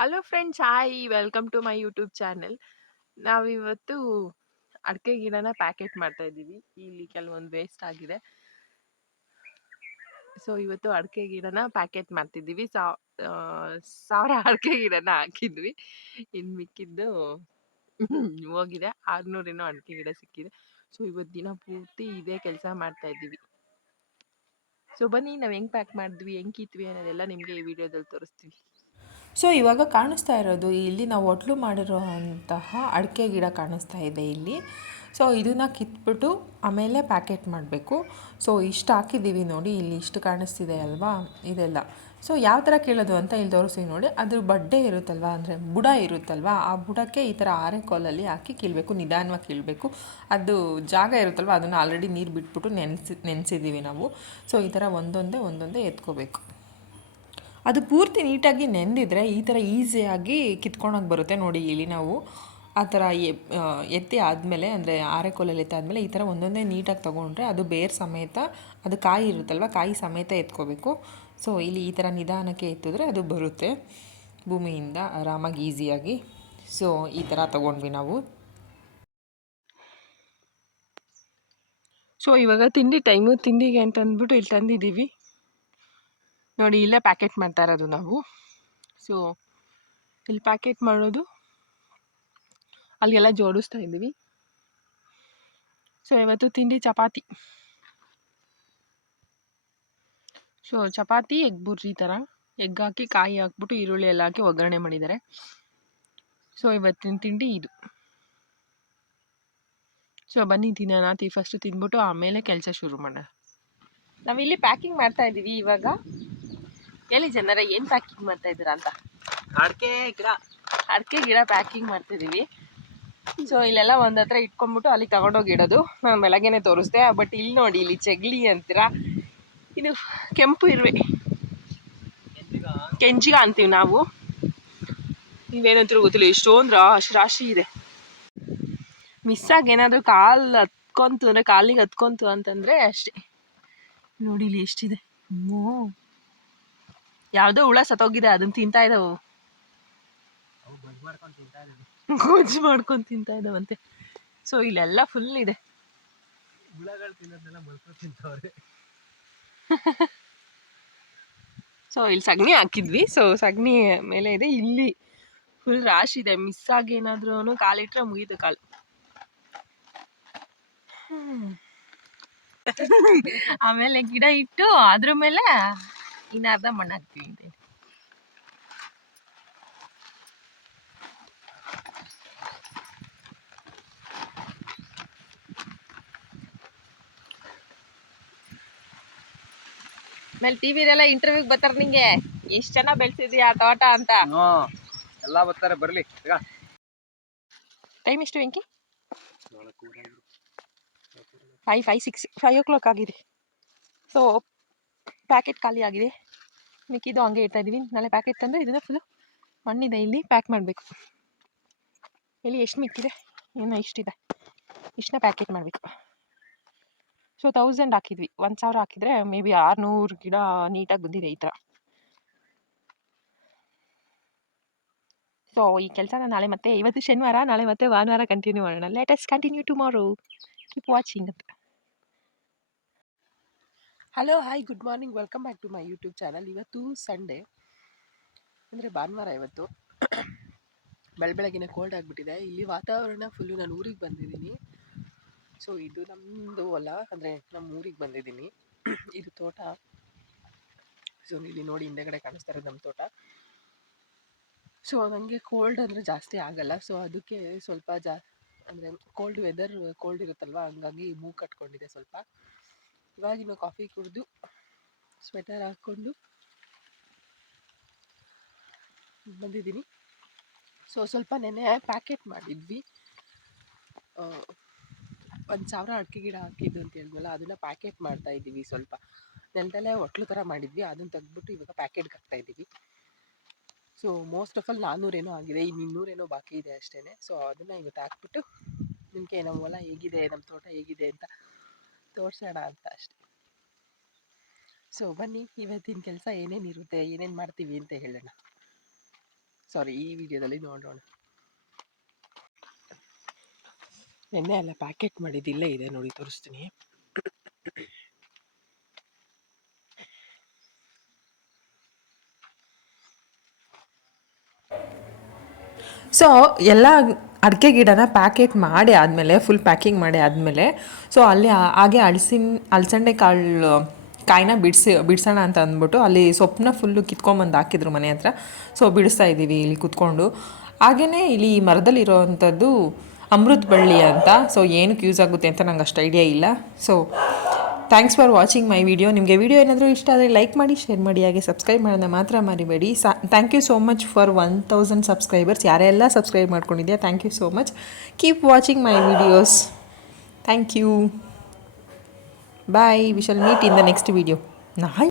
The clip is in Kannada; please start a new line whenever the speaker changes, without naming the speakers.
Hello friends hi welcome to my YouTube channel ನಾವಿವತ್ತು ಅಡಿಕೆ ಗಿಡನ ಪ್ಯಾಕೆಟ್ ಮಾಡ್ತಾ ಇದ್ದೀವಿ. ಇಲ್ಲಿ ಕೆಲವೊಂದು ವೇಸ್ಟ್ ಆಗಿದೆ. ಸೊ ಇವತ್ತು ಅಡಿಕೆ ಗಿಡನ ಪ್ಯಾಕೆಟ್ ಮಾಡ್ತಿದ್ದೀವಿ. ಸಾವ್ ಸಾವಿರ ಅಡಿಕೆ ಗಿಡನ ಹಾಕಿದ್ವಿ. ಇನ್ನು ಮಿಕ್ಕಿದ್ದು ಹೋಗಿದೆ. ಆರ್ನೂರೇನೋ ಅಡಿಕೆ ಗಿಡ ಸಿಕ್ಕಿದೆ. ಸೊ ಇವತ್ತು ದಿನ ಪೂರ್ತಿ ಇದೇ ಕೆಲಸ ಮಾಡ್ತಾ ಇದ್ದೀವಿ. ಸೊ ಬನ್ನಿ, ನಾವು ಹೆಂಗೆ ಪ್ಯಾಕ್ ಮಾಡಿದ್ವಿ, ಹೆಂಗೆ ಕಿತ್ವಿ ಅನ್ನೋದೆಲ್ಲ ನಿಮಗೆ ಈ ವಿಡಿಯೋದಲ್ಲಿ ತೋರಿಸ್ತೀವಿ
ಸೊ ಇವಾಗ ಕಾಣಿಸ್ತಾ ಇರೋದು ಇಲ್ಲಿ ನಾವು ಒಟ್ಲು ಮಾಡಿರುವಂತಹ ಅಡಿಕೆ ಗಿಡ ಕಾಣಿಸ್ತಾ ಇದೆ ಇಲ್ಲಿ. ಸೊ ಇದನ್ನು ಕಿತ್ಬಿಟ್ಟು ಆಮೇಲೆ ಪ್ಯಾಕೆಟ್ ಮಾಡಬೇಕು. ಸೊ ಇಷ್ಟು ಹಾಕಿದ್ದೀವಿ ನೋಡಿ, ಇಲ್ಲಿ ಇಷ್ಟು ಕಾಣಿಸ್ತಿದೆ ಅಲ್ವಾ? ಇದೆಲ್ಲ. ಸೊ ಯಾವ ಥರ ಕೇಳೋದು ಅಂತ ಇಲ್ಲಿ ತೋರಿಸಿ ನೋಡಿ. ಅದ್ರ ಬಡ್ಡೆ ಇರುತ್ತಲ್ವ? ಅಂದರೆ ಬುಡ ಇರುತ್ತಲ್ವ? ಆ ಬುಡಕ್ಕೆ ಈ ಥರ ಆರೆಕೋಲಲ್ಲಿ ಹಾಕಿ ಕೀಳಬೇಕು, ನಿಧಾನವಾಗಿ ಕೀಳಬೇಕು. ಅದು ಜಾಗ ಇರುತ್ತಲ್ವ? ಅದನ್ನು ಆಲ್ರೆಡಿ ನೀರು ಬಿಟ್ಬಿಟ್ಟು ನೆನೆಸಿ, ನೆನೆಸಿದ್ದೀವಿ ನಾವು. ಸೊ ಈ ಥರ ಒಂದೊಂದೇ ಒಂದೊಂದೇ ಎತ್ಕೋಬೇಕು. ಅದು ಪೂರ್ತಿ ನೀಟಾಗಿ ನೆಂದಿದ್ರೆ ಈ ಥರ ಈಸಿಯಾಗಿ ಕಿತ್ಕೊಂಡೋಗಿ ಬರುತ್ತೆ ನೋಡಿ ಇಲ್ಲಿ ನಾವು. ಆ ಥರ ಎತ್ತಿ ಆದಮೇಲೆ, ಅಂದರೆ ಆರೆಕೋಲಲ್ಲಿ ಎತ್ತಾದಮೇಲೆ ಈ ಥರ ಒಂದೊಂದೇ ನೀಟಾಗಿ ತೊಗೊಂಡ್ರೆ ಅದು ಬೇರ್ ಸಮೇತ, ಅದು ಕಾಯಿ ಇರುತ್ತಲ್ವ, ಕಾಯಿ ಸಮೇತ ಎತ್ಕೋಬೇಕು. ಸೊ ಇಲ್ಲಿ ಈ ಥರ ನಿಧಾನಕ್ಕೆ ಎತ್ತಿದ್ರೆ ಅದು ಬರುತ್ತೆ. ಭೂಮಿಯಿಂದ ಆರಾಮಾಗಿ ಈಸಿಯಾಗಿ. ಸೊ ಈ ಥರ ತೊಗೊಂಡ್ವಿ ನಾವು.
ಸೊ ಇವಾಗ ತಿಂಡಿ ಟೈಮು ತಿಂಡಿಗೆ ಅಂತ ಅಂದ್ಬಿಟ್ಟು ಇಲ್ಲಿ ತಂದಿದ್ದೀವಿ. ನೋಡಿ, ಇಲ್ಲೇ ಪ್ಯಾಕೆಟ್ ಮಾಡ್ತಾ ಇರೋದು ನಾವು. ಸೊ ಇಲ್ಲಿ ಪ್ಯಾಕೆಟ್ ಮಾಡೋದು ಅಲ್ಲಿಗೆಲ್ಲ ಜೋಡಿಸ್ತಾ ಇದ್ದೀವಿ. ಸೊ ಇವತ್ತು ತಿಂಡಿ ಚಪಾತಿ. ಸೊ ಚಪಾತಿ ಎಗ್ ಬುರ್ಜಿ ಥರ ಎಗ್ ಹಾಕಿ, ಕಾಯಿ ಹಾಕ್ಬಿಟ್ಟು, ಈರುಳ್ಳಿ ಎಲ್ಲ ಹಾಕಿ ಒಗ್ಗರಣೆ ಮಾಡಿದ್ದಾರೆ. ಸೊ ಇವತ್ತಿನ ತಿಂಡಿ ಇದು. ಸೊ ಬನ್ನಿ, ತಿನ್ನೋಣ. ತಿ ಫಸ್ಟ್ ತಿಂದ್ಬಿಟ್ಟು ಆಮೇಲೆ ಕೆಲಸ ಶುರು ಮಾಡೋಣ. ನಾವಿಲ್ಲಿ ಪ್ಯಾಕಿಂಗ್ ಮಾಡ್ತಾ ಇದ್ದೀವಿ ಇವಾಗ. ಹೇಳಿ ಜನರ ಏನು ಪ್ಯಾಕಿಂಗ್ ಮಾಡ್ತಾ ಇದ್ದೀರಾ ಅಂತ?
ಅಡಿಕೆ ಗಿಡ.
ಅಡಿಕೆ ಗಿಡ ಪ್ಯಾಕಿಂಗ್ ಮಾಡ್ತಿದೀವಿ. ಸೊ ಇಲ್ಲೆಲ್ಲ ಒಂದ್ ಹತ್ರ ಇಟ್ಕೊಂಡ್ಬಿಟ್ಟು ಅಲ್ಲಿ ತಗೊಂಡೋಗಿ ಇಡೋದು. ನಾನು ಬೆಳಗ್ಗೆನೆ ತೋರಿಸ್ದೆ ಬಟ್ ಇಲ್ಲಿ ನೋಡಿ ಇಲ್ಲಿ ಚೆಗ್ಲಿ ಅಂತೀರಾ? ಇದು ಕೆಂಪು ಇರುವೆ. ಕೆಂಜಿಗ ಅಂತೀವಿ ನಾವು. ನೀವೇನಂತೀರೋ ಗೊತ್ತಿಲ್ಲ ಎಷ್ಟೊಂದು ರಾಶಿ ರಾಶಿ ಇದೆ. ಮಿಸ್ ಆಗಿ ಏನಾದರೂ ಕಾಲ್ ಹತ್ಕೊಂತು ಅಂದರೆ ಕಾಲಿಗೆ ಹತ್ಕೊಂತು ಅಂತಂದರೆ ಅಷ್ಟೇ. ನೋಡಿ ಇಲ್ಲಿ ಎಷ್ಟಿದೆ. ಅಮ್ಮೋ. ಯಾವುದೋ ಹುಳ ಸತ್ತೋಗಿದೆ ಅದನ್ನ ತಿಂತಾ ಇದಾವು. ಗೊಜ್ಜು ಮಾಡ್ಕೊಂಡು ತಿಂತಾ ಇದಾವಂತೆ. ಸೊ ಇಲ್ಲೆಲ್ಲ ಫುಲ್ ಇದೆ. ಸೊ ಇಲ್ಲಿ ಸಗಣಿ ಹಾಕಿದ್ವಿ. ಸೊ ಸಗಣಿ ಮೇಲೆ ಇದೆ. ಇಲ್ಲಿ ಫುಲ್ ರಾಶಿ ಇದೆ. ಮಿಸ್ ಆಗಿ ಏನಾದ್ರೂ ಕಾಲಿಟ್ರೆ ಮುಗಿತು ಕಾಲು. ಹ್ಮ್. ಆಮೇಲೆ ಗಿಡ ಇಟ್ಟು ಅದ್ರ ಮೇಲೆ ಇನ್ನ ಅರ್ಧ ಮಣ್ಣು ಹಾಕ್ತೀವಿ ಅಂತ ಆಮೇಲೆ ಟಿವಿಲೆಲ್ಲ ಇಂಟರ್ವ್ಯೂಗೆ ಬರ್ತಾರೆ ನಿಂಗೆ? ಎಷ್ಟು ಚೆನ್ನಾಗಿ ಆ ತೋಟ ಅಂತ?
ಎಲ್ಲ ಬರ್ತಾರೆ ಬರಲಿ ಈಗ
ಟೈಮ್ ಎಷ್ಟು Venki? Five five six five o'clock ಆಗಿದೆ. ಸೊ ಪ್ಯಾಕೆಟ್ ಖಾಲಿ ಆಗಿದೆ. ಮಿಕ್ಕಿದ್ದು ಹಂಗೆ ಇಡ್ತಾ ಇದ್ದೀವಿ ನಾಳೆ ಪ್ಯಾಕೆಟ್ ತಂದರೆ ಇದನ್ನು ಫುಲ್ಲು ಮಣ್ಣಿದೆ ಇಲ್ಲಿ ಪ್ಯಾಕ್ ಮಾಡಬೇಕು. ಇಲ್ಲಿ ಎಷ್ಟು ಮಿಕ್ಕಿದೆ? ಇನ್ನು ಇಷ್ಟಿದೆ. ಇಷ್ಟನ್ನ ಪ್ಯಾಕೆಟ್ ಮಾಡಬೇಕು. ಸೊ ತೌಸಂಡ್ ಹಾಕಿದ್ವಿ. ಒಂದು ಸಾವಿರ ಹಾಕಿದರೆ ಮೇ ಬಿ ಆರುನೂರು ಗಿಡ ನೀಟಾಗಿ ಬಂದಿದೆ ಈ ಥರ ಸೊ ಈ ಕೆಲಸನ ನಾಳೆ ಮತ್ತೆ, ಇವತ್ತು ಶನಿವಾರ, ನಾಳೆ ಮತ್ತೆ ಭಾನುವಾರ ಕಂಟಿನ್ಯೂ ಮಾಡೋಣ. Latest continue tomorrow keep watching ಅಂತ hello hi good morning welcome back to my YouTube channel ಇವತ್ತು ಸಂಡೇ ಅಂದರೆ ಭಾನುವಾರ ಇವತ್ತು. ಬೆಳಬೆಳಗಿನ ಕೋಲ್ಡ್ ಆಗಿಬಿಟ್ಟಿದೆ. ಇಲ್ಲಿ ವಾತಾವರಣ ಫುಲ್ಲು ನಾನು ಊರಿಗೆ ಬಂದಿದ್ದೀನಿ. ಸೊ ಇದು ನಮ್ಮದು ಹೊಲ. ಅಂದರೆ ನಮ್ಮ ಊರಿಗೆ ಬಂದಿದ್ದೀನಿ. ಇದು ತೋಟ. ಸೊ ಇಲ್ಲಿ ನೋಡಿ ಹಿಂದೆಗಡೆ ಕಾಣಿಸ್ತಾ ಇರೋದು ನಮ್ಮ ತೋಟ. ಸೊ ನನಗೆ ಕೋಲ್ಡ್ ಅಂದರೆ ಜಾಸ್ತಿ ಆಗಲ್ಲ. ಸೊ ಅದಕ್ಕೆ ಸ್ವಲ್ಪ ಜಾ, ಅಂದರೆ ಕೋಲ್ಡ್ ವೆದರ್ ಕೋಲ್ಡ್ ಇರುತ್ತಲ್ವ? ಹಂಗಾಗಿ ಮೂಗು ಕಟ್ಕೊಂಡಿದೆ ಸ್ವಲ್ಪ. ಇವಾಗಿನ ಕಾಫಿ ಕುಡಿದು ಸ್ವೆಟರ್ ಹಾಕ್ಕೊಂಡು ಬಂದಿದ್ದೀನಿ. ಸೊ ಸ್ವಲ್ಪ ನೆನೆ ಪ್ಯಾಕೆಟ್ ಮಾಡಿದ್ವಿ. ಒಂದು ಸಾವಿರ ಅಡಿಕೆ ಗಿಡ ಹಾಕಿದ್ದು ಅಂತ ಹೇಳಿದ್ವಲ್ಲ ಅದನ್ನು ಪ್ಯಾಕೆಟ್ ಮಾಡ್ತಾ ಇದ್ದೀವಿ ಸ್ವಲ್ಪ. ನೆಲದಲ್ಲೇ ಹೊಟ್ಲು ಥರ ಮಾಡಿದ್ವಿ, ಅದನ್ನು ತೆಗೆದ್ಬಿಟ್ಟು ಇವಾಗ ಪ್ಯಾಕೆಟ್ಗೆ ಹಾಕ್ತಾ ಇದ್ದೀವಿ. ಸೊ ಮೋಸ್ಟ್ ಆಫ್ ಆಲ್ ನಾನ್ನೂರೇನೋ ಆಗಿದೆ ಇನ್ನು ಇನ್ನೂರೇನೋ ಬಾಕಿ ಇದೆ ಅಷ್ಟೇ ಸೊ ಅದನ್ನು ಇವತ್ತು ಹಾಕ್ಬಿಟ್ಟು ನಿಮಗೆ ನಮ್ಮ ಹೊಲ ಹೇಗಿದೆ, ನಮ್ಮ ತೋಟ ಹೇಗಿದೆ ಅಂತ ತೋರಿಸೋಣ ಅಂತ ಅಷ್ಟೇ. ಸೊ ಬನ್ನಿ, ಇವತ್ತಿನ ಕೆಲಸ ಏನೇನಿರುತ್ತೆ ಏನೇನು ಮಾಡ್ತೀವಿ ಅಂತ ಹೇಳೋಣ. ಸಾರಿ ಈ ವಿಡಿಯೋದಲ್ಲಿ ನೋಡೋಣ. ಎಣ್ಣೆ ಎಲ್ಲ ಪ್ಯಾಕೆಟ್ ಮಾಡಿದ್ದಿಲ್ಲ ಇದೆ ನೋಡಿ, ತೋರಿಸ್ತೀನಿ.
ಸೊ ಎಲ್ಲ ಅಡಿಕೆ ಗಿಡನ ಪ್ಯಾಕೆಟ್ ಮಾಡಿ ಆದಮೇಲೆ ಫುಲ್ ಪ್ಯಾಕಿಂಗ್ ಮಾಡಿ ಆದಮೇಲೆ ಸೊ ಅಲ್ಲಿ ಹಾಗೆ ಅಳಸಿನ ಅಲಸಂಡೆ ಕಾಳು, ಕಾಯಿನ ಬಿಡಿಸಿ, ಬಿಡಿಸೋಣ ಅಂತ ಅಂದ್ಬಿಟ್ಟು ಅಲ್ಲಿ ಸೊಪ್ಪನ್ನ ಫುಲ್ಲು ಕಿತ್ಕೊಂಬಂದು ಹಾಕಿದ್ರು ಮನೆ ಹತ್ರ. ಸೊ ಬಿಡಿಸ್ತಾ ಇದ್ದೀವಿ ಇಲ್ಲಿ ಕುತ್ಕೊಂಡು. ಹಾಗೆಯೇ ಇಲ್ಲಿ ಈ ಮರದಲ್ಲಿ ಇರೋವಂಥದ್ದು ಅಮೃತ ಬಳ್ಳಿ ಅಂತ ಸೊ ಏನಕ್ಕೆ ಯೂಸ್ ಆಗುತ್ತೆ ಅಂತ ನಂಗೆ ಅಷ್ಟು ಐಡಿಯಾ ಇಲ್ಲ. So thanks for watching my video ನಿಮಗೆ ವಿಡಿಯೋ ಏನಾದರೂ ಇಷ್ಟ ಆದರೆ ಲೈಕ್ ಮಾಡಿ ಶೇರ್ ಮಾಡಿ, ಹಾಗೆ ಸಬ್ಸ್ಕ್ರೈಬ್ ಮಾಡೋದನ್ನ ಮಾತ್ರ ಮರಿಬೇಡಿ. So thank you so much for one thousand subscribers ಯಾರೆಲ್ಲ subscribe ಮಾಡ್ಕೊಂಡಿದ್ಯಾ thank you so much keep watching my videos thank you bye we shall meet in the next video ನಾಳೆ.